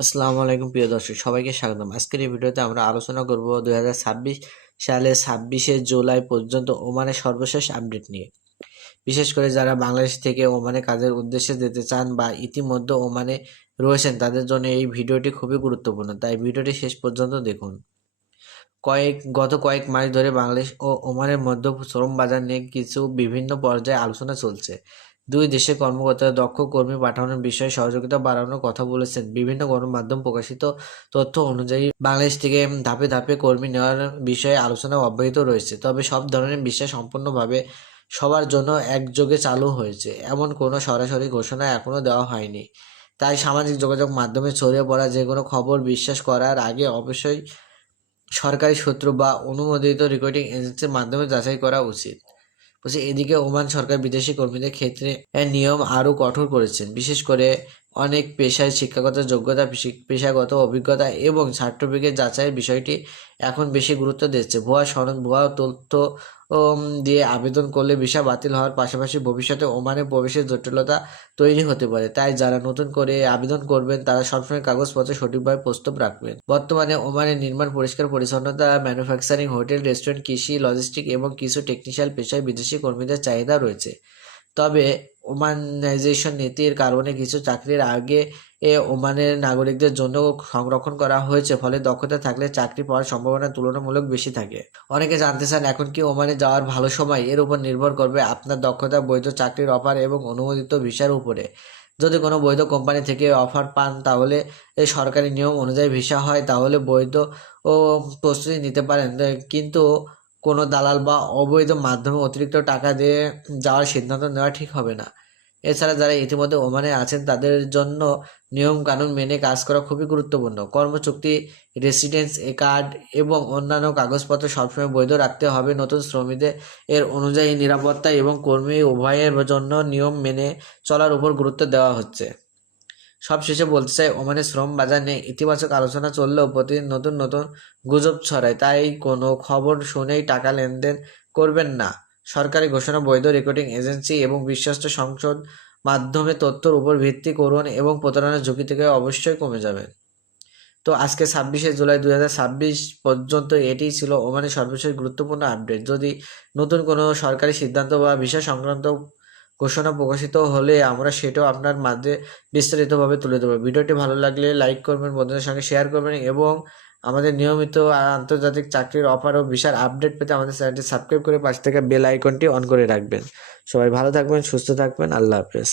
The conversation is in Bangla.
আসসালামু আলাইকুম প্রিয় দর্শক, সবাইকে স্বাগতম। আজকের এই ভিডিওতে আমরা আলোচনা করব 2026 সালে 26শে জুলাই পর্যন্ত ওমানের সর্বশেষ আপডেট নিয়ে। বিশেষ করে যারা বাংলাদেশ থেকে ওমানে কাজের উদ্দেশ্যে যেতে চান বা ইতিমধ্যে ওমানে রয়েছেন তাদের জন্য এই ভিডিওটি খুবই গুরুত্বপূর্ণ, তাই ভিডিওটি শেষ পর্যন্ত দেখুন। গত কয়েক মাস ধরে বাংলাদেশ ও ওমানের মধ্যে শ্রম বাজার নিয়ে কিছু বিভিন্ন পর্যায়ে আলোচনা চলছে। দুই দেশের কর্মকর্তারা দক্ষ কর্মী পাঠানোর বিষয়ে সহযোগিতা বাড়ানোর কথা বলেছেন। বিভিন্ন গণমাধ্যম প্রকাশিত তথ্য অনুযায়ী বাংলাদেশ থেকে ধাপে ধাপে কর্মী নেওয়ার বিষয়ে আলোচনা অব্যাহত রয়েছে। তবে সব ধরনের বিষয় সম্পূর্ণভাবে সবার জন্য একযোগে চালু হয়েছে এমন কোনো সরাসরি ঘোষণা এখনও দেওয়া হয়নি। তাই সামাজিক যোগাযোগ মাধ্যমে ছড়িয়ে পড়া যে কোনো খবর বিশ্বাস করার আগে অবশ্যই সরকারি সূত্র বা অনুমোদিত রিক্রুটিং এজেন্সির মাধ্যমে যাচাই করা উচিত। বলছি, এদিকে ওমান সরকার বিদেশি কর্মীদের ক্ষেত্রে নিয়ম আরও কঠোর করেছেন। বিশেষ করে অনেক পেশায় শিক্ষাগত যোগ্যতা, পেশাগত অভিজ্ঞতা এবং সার্টিফিকেট যাচাইয়ের বিষয়টি এখন বেশি গুরুত্ব দিচ্ছে। ভুয়া সনদ, ভুয়া তথ্য দিয়ে আবেদন করলে ভিসা বাতিল হওয়ার পাশাপাশি ভবিষ্যতে ওমানে প্রবেশের জটিলতা তৈরি হতে পারে। তাই যারা নতুন করে আবেদন করবেন তারা সবসময় কাগজপত্র সঠিকভাবে প্রস্তুত রাখবেন। বর্তমানে ওমানে নির্মাণ, পরিষ্কার পরিচ্ছন্নতা, ম্যানুফ্যাকচারিং, হোটেল, রেস্টুরেন্ট, কৃষি, লজিস্টিক এবং কিছু টেকনিক্যাল পেশায় বিদেশি কর্মীদের চাহিদা রয়েছে। তবে ওমানাইজেশন নীতির কারণে কিছু চাকরির আগে ওমানের নাগরিকদের জন্য সংরক্ষণ করা হয়েছে, ফলে দক্ষতা থাকলে চাকরি পাওয়ার সম্ভাবনা তুলনামূলক বেশি থাকে। অনেকে জানতে চান এখন কি ওমানে যাওয়ার ভালো সময়? এর উপর নির্ভর করবে আপনার দক্ষতা, বৈধ চাকরির অফার এবং অনুমোদিত ভিসার উপরে। যদি কোনো বৈধ কোম্পানি থেকে অফার পান তাহলে এই সরকারি নিয়ম অনুযায়ী ভিসা হয়, তাহলে বৈধ ও প্রস্তুতি নিতে পারেন। কিন্তু কোনো দালাল বা অবৈধ মাধ্যমে অতিরিক্ত টাকা দিয়ে যাওয়ার সিদ্ধান্ত নেওয়া ঠিক হবে না। এছাড়া যারা ইতিমধ্যে ওমানে আছেন তাদের জন্য নিয়ম কানুন মেনে কাজ করা খুবই গুরুত্বপূর্ণ। কর্মচুক্তি, রেসিডেন্স কার্ড এবং অন্যান্য কাগজপত্র সবসময় বৈধ রাখতে হবে। নতুন শ্রমিকদের অনুযায়ী নিরাপত্তা এবং কর্মী উভয়ের জন্য নিয়ম মেনে চলার উপর গুরুত্ব দেওয়া হচ্ছে। সবশেষে বলতে চাই, ওমানের শ্রম বাজার নিয়ে ইতিবাচক আলোচনা চললেও প্রতিদিন নতুন নতুন গুজব ছড়ায়। তাই কোনো খবর শুনেই টাকা লেনদেন করবেন না। সরকারি ঘোষণা, বৈধ রেকর্ডিং এজেন্সি এবং বিশ্বস্ত সংসদ মাধ্যমে তথ্যের উপর ভিত্তি করুন এবং প্রতারণার ঝুঁকি থেকে অবশ্যই কমে যাবেন। তো আজকে 26শে জুলাই 2026 পর্যন্ত এটিই ছিল ওমানের সর্বশেষ গুরুত্বপূর্ণ আপডেট। যদি নতুন কোনো সরকারি সিদ্ধান্ত বা ভিসা সংক্রান্ত ঘোষণা প্রকাশিত হলে আমরা সেটাও আপনার মাঝে বিস্তারিতভাবে তুলে ধরব। ভিডিওটি ভালো লাগলে লাইক করবেন, বন্ধুদের সঙ্গে শেয়ার করবেন এবং আমাদের নিয়মিত আন্তর্জাতিক চাকরির অফার ও ভিসার আপডেট পেতে আমাদের চ্যানেলটি সাবস্ক্রাইব করে পাশ থেকে বেল আইকনটি অন করে রাখবেন। সবাই ভালো থাকবেন, সুস্থ থাকবেন। আল্লাহ হাফেজ।